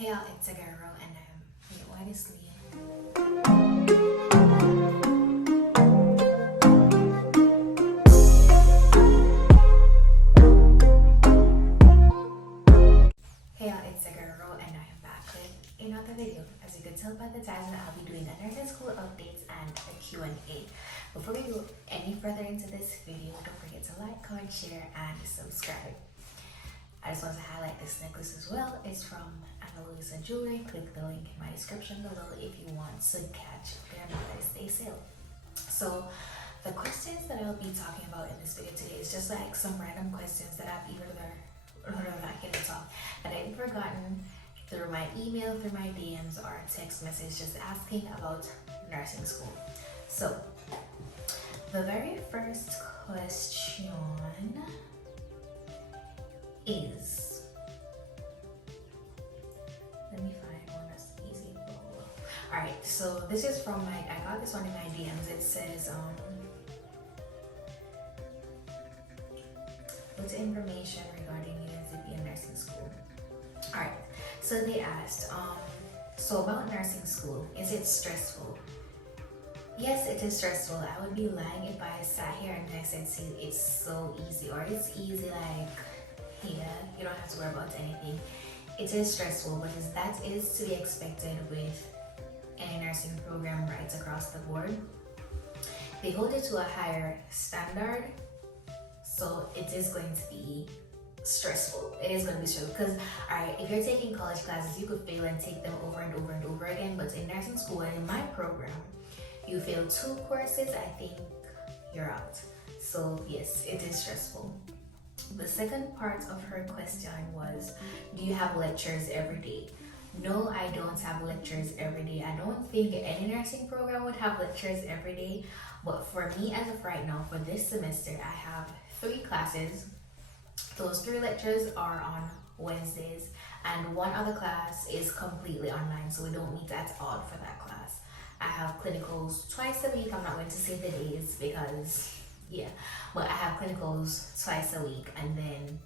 Hey y'all, it's Agaro and honestly, hey y'all, it's Agaro and I am back with another video. As you can tell by the title, I'll be doing a nursing school updates and a Q&A. Before we go any further into this video, don't forget to like, comment, share, and subscribe. I just want to highlight this necklace as well. It's from Ana Luisa Jewelry. Click the link in my description below if you want to catch their Mother's Day sale. So the questions that I'll be talking about in this video today is just like some random questions that I've either that I've forgotten through my email, through my DMs, or text message just asking about nursing school. So the very first question is, let me find one that's easy. Alright, so this is from I got this one in my DMs. It says, what's information regarding UNCP and nursing school? Alright, so they asked, so about nursing school, is it stressful? Yes, it is stressful. I would be lying if I sat here and I said, see, it's so easy, or it's easy like, yeah, you don't have to worry about anything. It is stressful, but that is to be expected with any nursing program right across the board. They hold it to a higher standard, so it is going to be stressful. It is going to be stressful because, alright, if you're taking college classes, you could fail and take them over and over and over again, but in nursing school and in my program, you fail 2 courses, I think you're out. So yes, it is stressful. The second part of her question was, do you have lectures every day? No, I don't have lectures every day. I don't think any nursing program would have lectures every day. But for me, as of right now, for this semester, I have 3 classes. Those 3 lectures are on Wednesdays, and one other class is completely online, so we don't meet at all for that class. I have clinicals twice a week. I'm not going to say the days because yeah, but I have clinicals twice a week, and then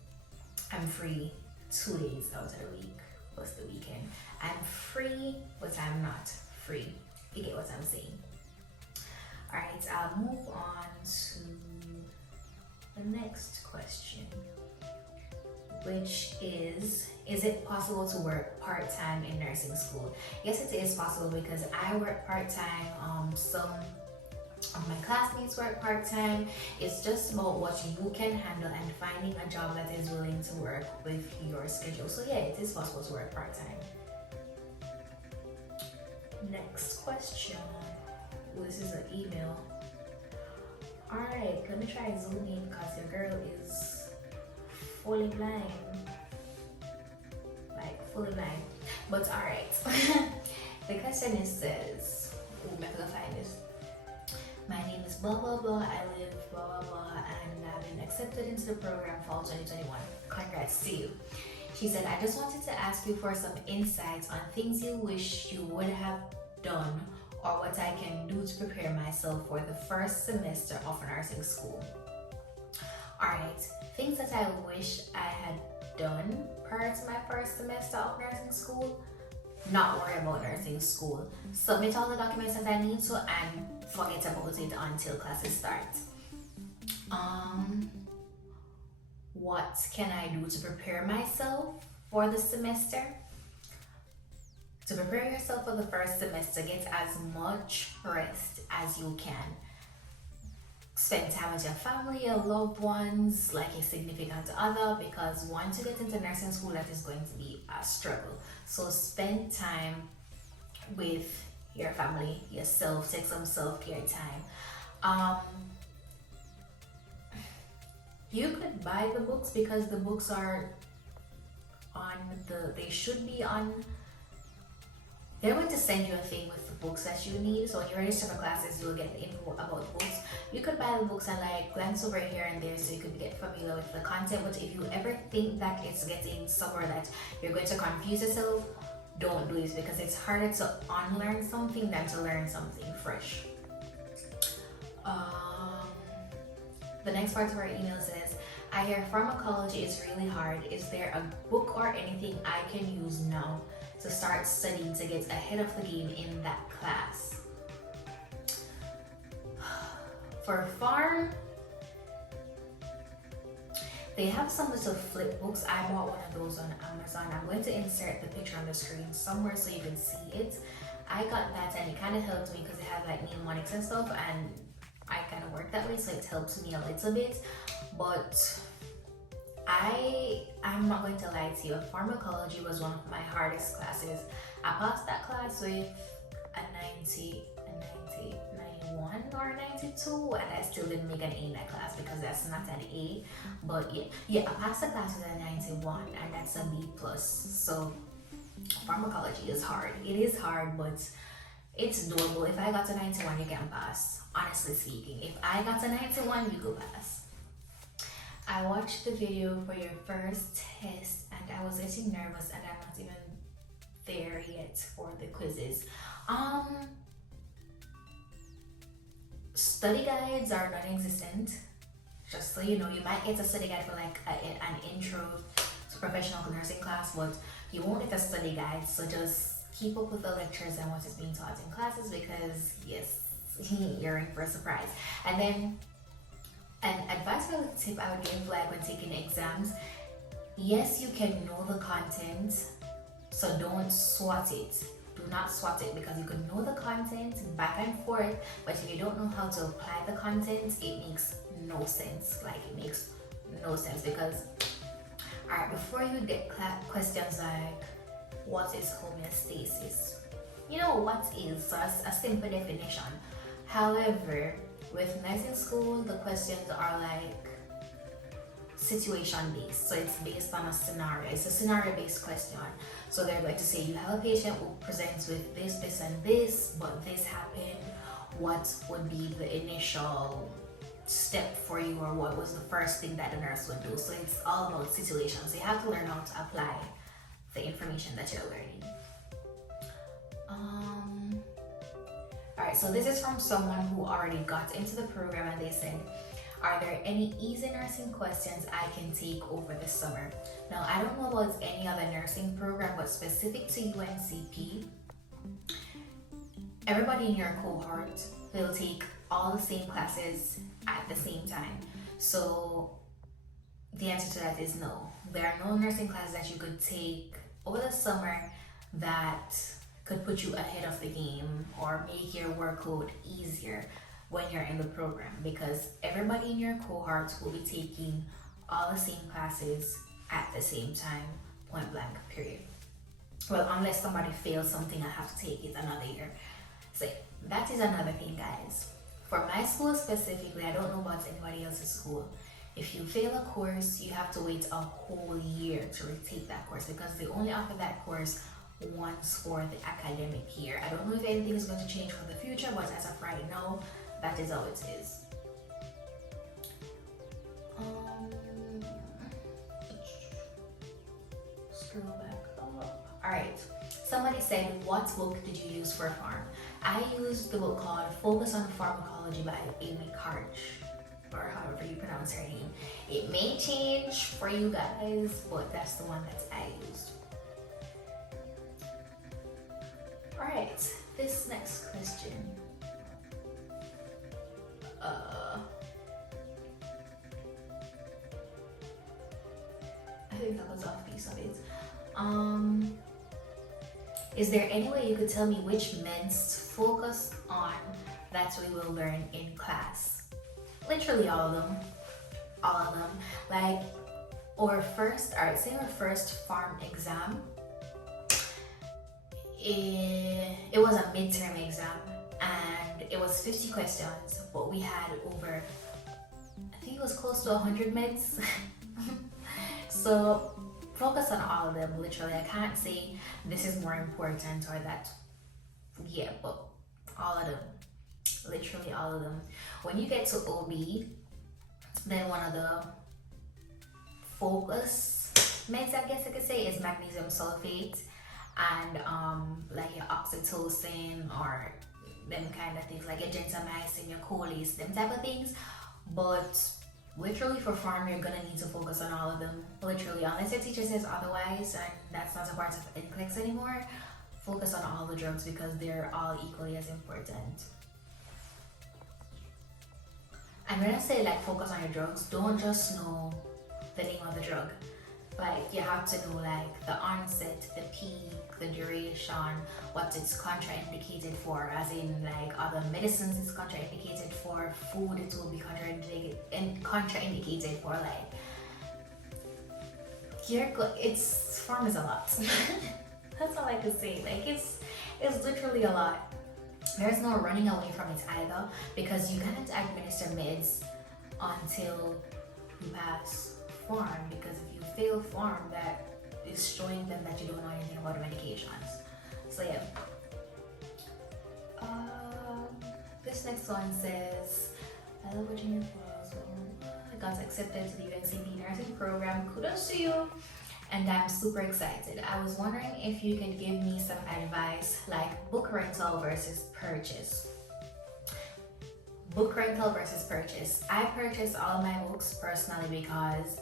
I'm free 2 days out of the week plus the weekend. I'm free, but I'm not free. You get what I'm saying? Alright, I'll move on to the next question, which is it possible to work part-time in nursing school? Yes, it is possible because I work part-time. Some of my classmates work part-time. It's just about what you can handle and finding a job that is willing to work with your schedule. So yeah, it is possible to work part-time. Next question. This is an email. Alright, let me try zoom in because your girl is fully blind. Like fully blind. But alright. The question says, I have to find this. My name is blah blah blah, I live blah blah blah, and I've been accepted into the program fall 2021. Congrats to you. She said, I just wanted to ask you for some insights on things you wish you would have done or what I can do to prepare myself for the first semester of nursing school. Alright, things that I wish I had done prior to my first semester of nursing school. Not worry about nursing school. Submit all the documents that I need to and forget about it until classes start. What can I do to prepare myself for the semester? To prepare yourself for the first semester, get as much rest as you can. Spend time with your family, your loved ones, like a significant other, because once you get into nursing school, that is going to be a struggle. So spend time with your family, yourself, take some self-care time. You could buy the books because the books are they should be on. They're going to send you a thing with the books that you need. So when you register for classes, you'll get the info about the books. You could buy the books and like glance over here and there so you could get familiar with the content. But if you ever think that it's getting somewhere that you're going to confuse yourself, don't do it because it's harder to unlearn something than to learn something fresh. The next part of our email says, I hear pharmacology is really hard. Is there a book or anything I can use now to start studying to get ahead of the game in that class? For farm, they have some little flip books. I bought one of those on Amazon. I'm going to insert the picture on the screen somewhere so you can see it. I got that and it kind of helped me because it had like mnemonics and stuff, and I kind of work that way, so it helps me a little bit. But I'm not going to lie to you, pharmacology was one of my hardest classes. I passed that class with a 91 or 92, and I still didn't make an A in that class because that's not an A. But yeah, I passed the class with a 91, and that's a B plus. So pharmacology is hard. It is hard, but it's doable. If I got a 91, you can pass. Honestly speaking, if I got a 91, you go pass. I watched the video for your first test and I was getting nervous, and I'm not even there yet for the quizzes. Study guides are non-existent. Just so you know, you might get a study guide for like an intro to professional nursing class, but you won't get a study guide. So just keep up with the lectures and what is being taught in classes, because yes, you're in for a surprise. And then an advice or tip I would give, like when taking exams, yes, you can know the content, so don't swat it. Do not swat it, because you can know the content back and forth, but if you don't know how to apply the content, it makes no sense. Like, it makes no sense. Because alright, before you get questions like what is homeostasis, you know what is, so a simple definition. However, with nursing school, the questions are like situation based, so it's based on a scenario. It's a scenario based question. So they're going to say you have a patient who presents with this, this, and this, but this happened. What would be the initial step for you, or what was the first thing that the nurse would do? So it's all about situations. So you have to learn how to apply the information that you're learning. Alright, so this is from someone who already got into the program, and they said, are there any easy nursing questions I can take over the summer? Now, I don't know about any other nursing program, but specific to UNCP, everybody in your cohort will take all the same classes at the same time. So the answer to that is no. There are no nursing classes that you could take over the summer that could put you ahead of the game or make your workload easier when you're in the program, because everybody in your cohort will be taking all the same classes at the same time, point blank, period. Well, unless somebody fails something and have to take it another year. So that is another thing, guys. For my school specifically, I don't know about anybody else's school. If you fail a course, you have to wait a whole year to retake that course, because they only offer that course once for the academic year. I don't know if anything is going to change for the future, but as of right now, that is how it is. Scroll back up. Alright, somebody said, what book did you use for farm? I used the book called Focus on Pharmacology by Amy Karch, or however you pronounce her name. It may change for you guys, but that's the one that I used. Alright, this next question. I think that was off piece of it. Is there any way you could tell me which meds to focus on that we will learn in class? Literally all of them. All of them. Like, our first farm exam, it was a midterm exam, and it was 50 questions, but we had over, I think it was close to 100 meds. So focus on all of them. Literally, I can't say this is more important or that. Yeah, but all of them. Literally all of them. When you get to OB, then one of the focus meds, I guess I could say, is magnesium sulfate, and like your oxytocin or them kind of things, like your gentamicin, your Colis, them type of things. But literally for farm, you're gonna need to focus on all of them. Literally, unless your teacher says otherwise, and that's not a part of NCLEX anymore. Focus on all the drugs because they're all equally as important. And when I say like focus on your drugs, don't just know the name of the drug. Like you have to know like the onset, the peak, the duration, what it's contraindicated for, as in like other medicines it's contraindicated for, food it will be contraindicated for, like it's farm is a lot. That's all I can say. Like it's literally a lot. There's no running away from it either, because you can't administer meds until you pass farm, because if you fail farm, that is showing them that you don't know anything about the medications. So yeah. This next one says, hello Virginia Falls. I got accepted to the UNCP nursing program. Kudos to you. And I'm super excited. I was wondering if you could give me some advice, like book rental versus purchase. Book rental versus purchase. I purchase all my books personally because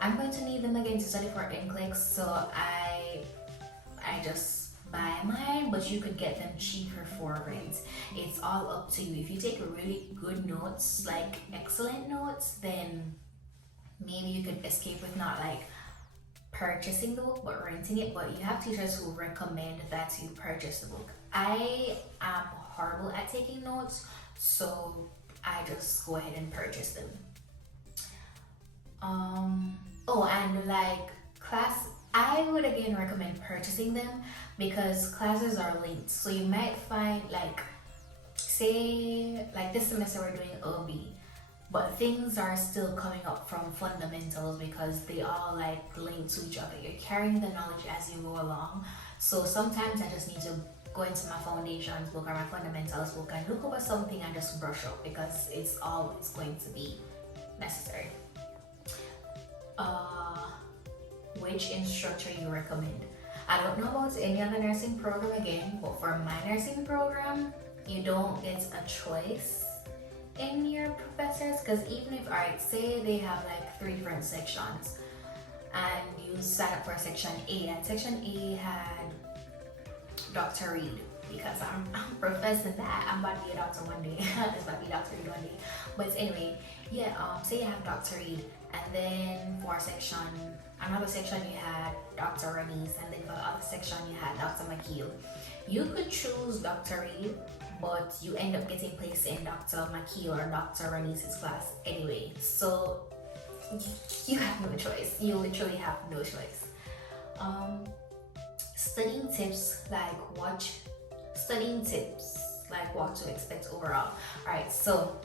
I'm going to need them again to study for NCLEX, so I just buy mine, but you could get them cheaper for rent. It's all up to you. If you take really good notes, like excellent notes, then maybe you could escape with not like purchasing the book but renting it. But you have teachers who recommend that you purchase the book. I am horrible at taking notes, so I just go ahead and purchase them. And like class, I would again recommend purchasing them because classes are linked. So you might find like, say like this semester we're doing OB, but things are still coming up from fundamentals because they all like link to each other. You're carrying the knowledge as you go along. So sometimes I just need to go into my foundations book or my fundamentals book and look over something and just brush up because it's always going to be necessary. Which instructor you recommend? I don't know about any other nursing program again, but for my nursing program, you don't get a choice in your professors, because even if, alright, say they have like 3 different sections and you sign up for section A, and section A had Dr. Reed, because I'm professing that I'm about to be a doctor one day. It's about to be Dr. Reed one day. But anyway, yeah, say you have Dr. Reed, and then for another section you had Dr. Ranise, and then for the other section you had Dr. McKeel. You could choose Dr. Reed, but you end up getting placed in Dr. McKeel or Dr. Ranise's class anyway. So you have no choice. You literally have no choice. Studying tips, like what to expect overall. Alright, so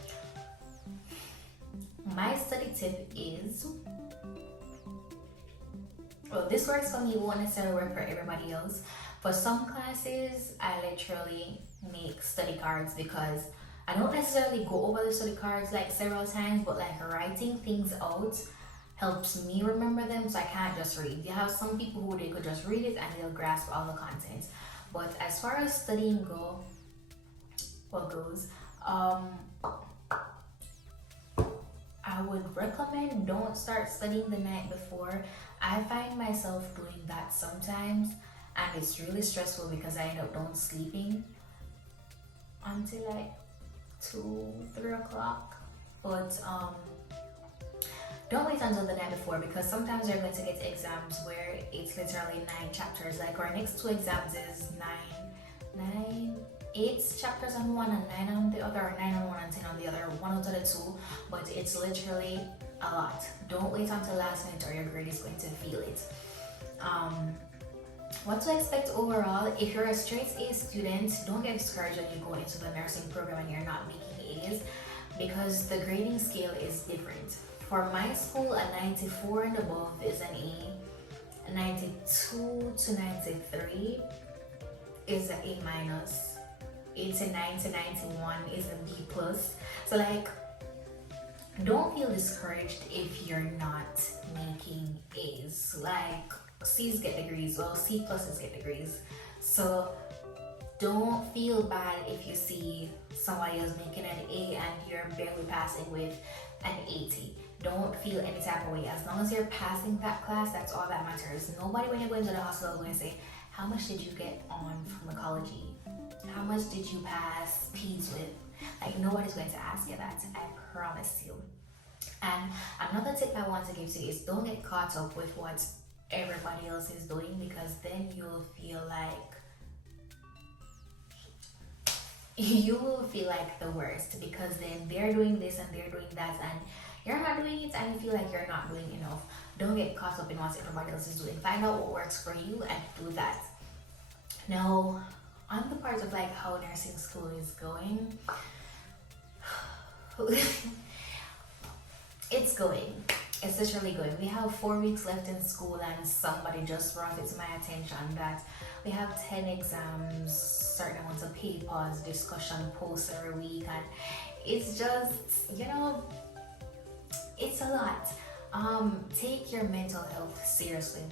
my study tip is, well, this works for me, won't necessarily work for everybody else. For some classes, I literally make study cards because I don't necessarily go over the study cards like several times, but like writing things out helps me remember them, so I can't just read. You have some people who they could just read it and they'll grasp all the content. But as far as studying goes, I would recommend don't start studying the night before. I find myself doing that sometimes, and it's really stressful because I end up not sleeping until like 2-3 o'clock. But don't wait until the night before, because sometimes you're going to get exams where it's literally 9 chapters. Like our next 2 exams is 8 chapters on one and 9 on the other, or 9 on one and 10 on the other, one out of the 2, but it's literally a lot. Don't wait until last minute or your grade is going to feel it. What to expect overall? If you're a straight A student, don't get discouraged when you go into the nursing program and you're not making A's, because the grading scale is different. For my school, a 94 and above is an A, 92 to 93 is an A minus, 89 to 91 is a B plus. So like, don't feel discouraged if you're not making A's. Like C's get degrees, well, C pluses get degrees. So don't feel bad if you see somebody else making an A and you're barely passing with an 80. Don't feel any type of way. As long as you're passing that class, that's all that matters. Nobody, when you're going to the hospital, is going to say, how much did you get on pharmacology? How much did you pass P's with? Like, nobody's going to ask you that. I promise you. And another tip I want to give to you is don't get caught up with what everybody else is doing, because then you'll feel like the worst, because then they're doing this and they're doing that and you're not doing it, and you feel like you're not doing enough. Don't get caught up in what everybody else is doing. Find out what works for you and do that. Now, on the part of like how nursing school is going, it's literally going. We have 4 weeks left in school, and somebody just brought it to my attention that we have 10 exams, certain amounts of papers, discussion posts every week, and it's just, it's a lot. Take your mental health seriously.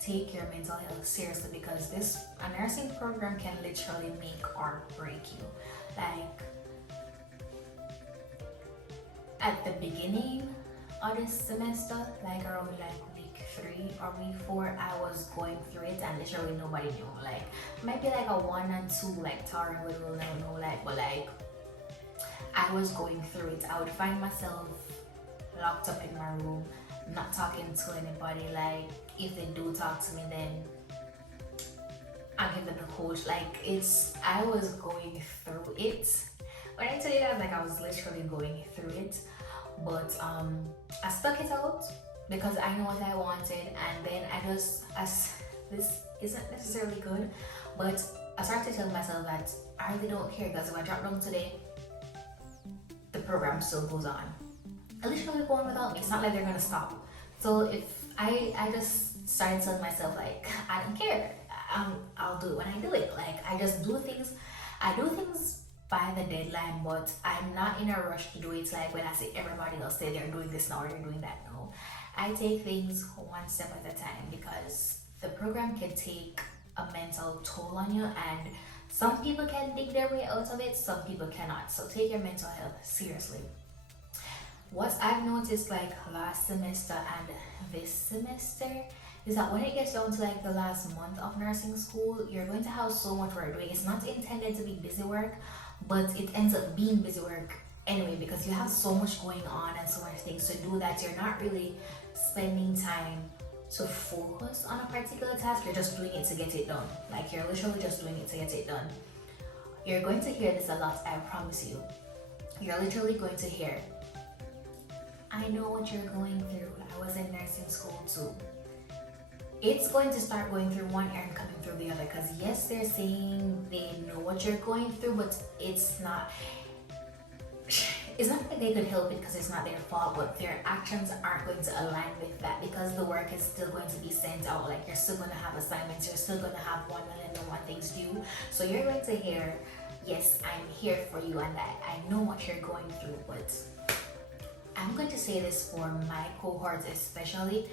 Take your mental health seriously, because a nursing program can literally make or break you. Like, at the beginning of this semester, like around like week 3 or week 4, I was going through it and literally nobody knew. Like, maybe like a 1 and 2, like Tara will never know, like, but like I was going through it. I would find myself locked up in my room, not talking to anybody. Like, if they do talk to me, then I'll give them a coach. Like, I was going through it. When I tell you that, like, I was literally going through it, but I stuck it out because I know what I wanted, and then this isn't necessarily good, but I started to tell myself that I really don't care, because if I drop down today, the program still goes on. I literally go on without me. It's not like they're gonna stop. So if I just started telling myself, like, I don't care. I'll do it when I do it. Like, I just do things. I do things by the deadline, but I'm not in a rush to do it. Like when I see everybody else say they're doing this now or they're doing that now. I take things one step at a time, because the program can take a mental toll on you, and some people can dig their way out of it, some people cannot. So take your mental health seriously. What I've noticed like last semester and this semester is that when it gets down to like the last month of nursing school, you're going to have so much work doing. It's not intended to be busy work, but it ends up being busy work anyway, because you have so much going on and so many things to do that you're not really spending time to focus on a particular task. You're just doing it to get it done. Like, you're literally just doing it to get it done. You're going to hear this a lot, I promise you. You're literally going to hear, I know what you're going through. I was in nursing school too. It's going to start going through one ear and coming through the other, because yes, they're saying they know what you're going through, but it's not like they could help it, because it's not their fault, but their actions aren't going to align with that, because the work is still going to be sent out. Like, you're still going to have assignments, you're still going to have 1,001 things due. So you're going to hear, yes, I'm here for you, and I know what you're going through. But I'm going to say this for my cohorts especially.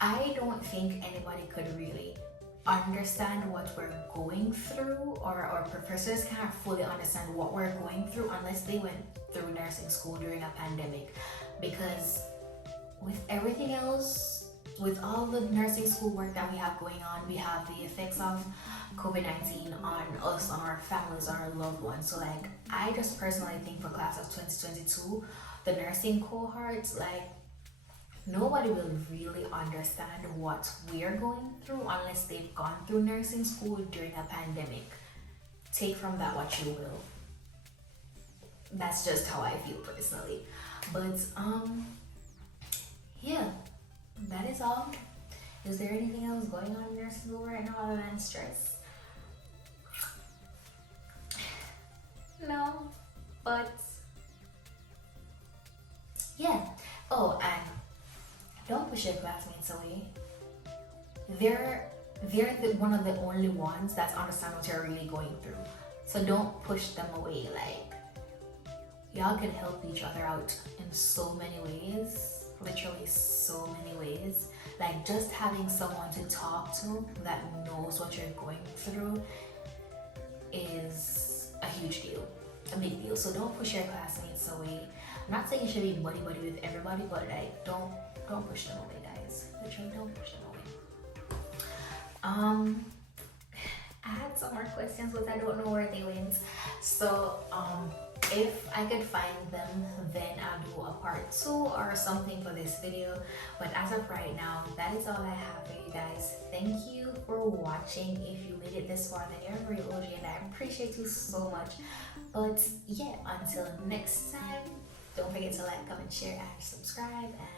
I don't think anybody could really understand what we're going through, or our professors can't fully understand what we're going through unless they went through nursing school during a pandemic. Because with everything else, with all the nursing school work that we have going on, we have the effects of COVID-19 on us, on our families, on our loved ones. So like, I just personally think for class of 2022, the nursing cohorts, like, nobody will really understand what we're going through unless they've gone through nursing school during a pandemic. Take from that what you will. That's just how I feel personally. But yeah, that is all. Is there anything else going on in nursing school right now other than stress? No, but yeah. Oh, and don't push your classmates away. They're one of the only ones that understand what you're really going through. So don't push them away. Like, y'all can help each other out in so many ways. Literally so many ways. Like, just having someone to talk to that knows what you're going through is a huge deal, a big deal. So don't push your classmates away. I'm not saying you should be buddy buddy with everybody, but like don't push them away, guys. Literally, don't push them away. I had some more questions, but I don't know where they went. So if I could find them, then I'll do a part 2 or something for this video. But as of right now, that is all I have for you guys. Thank you for watching. If you made it this far, then you're a real OG, and I appreciate you so much. But yeah, until next time, don't forget to like, comment, share, and subscribe. And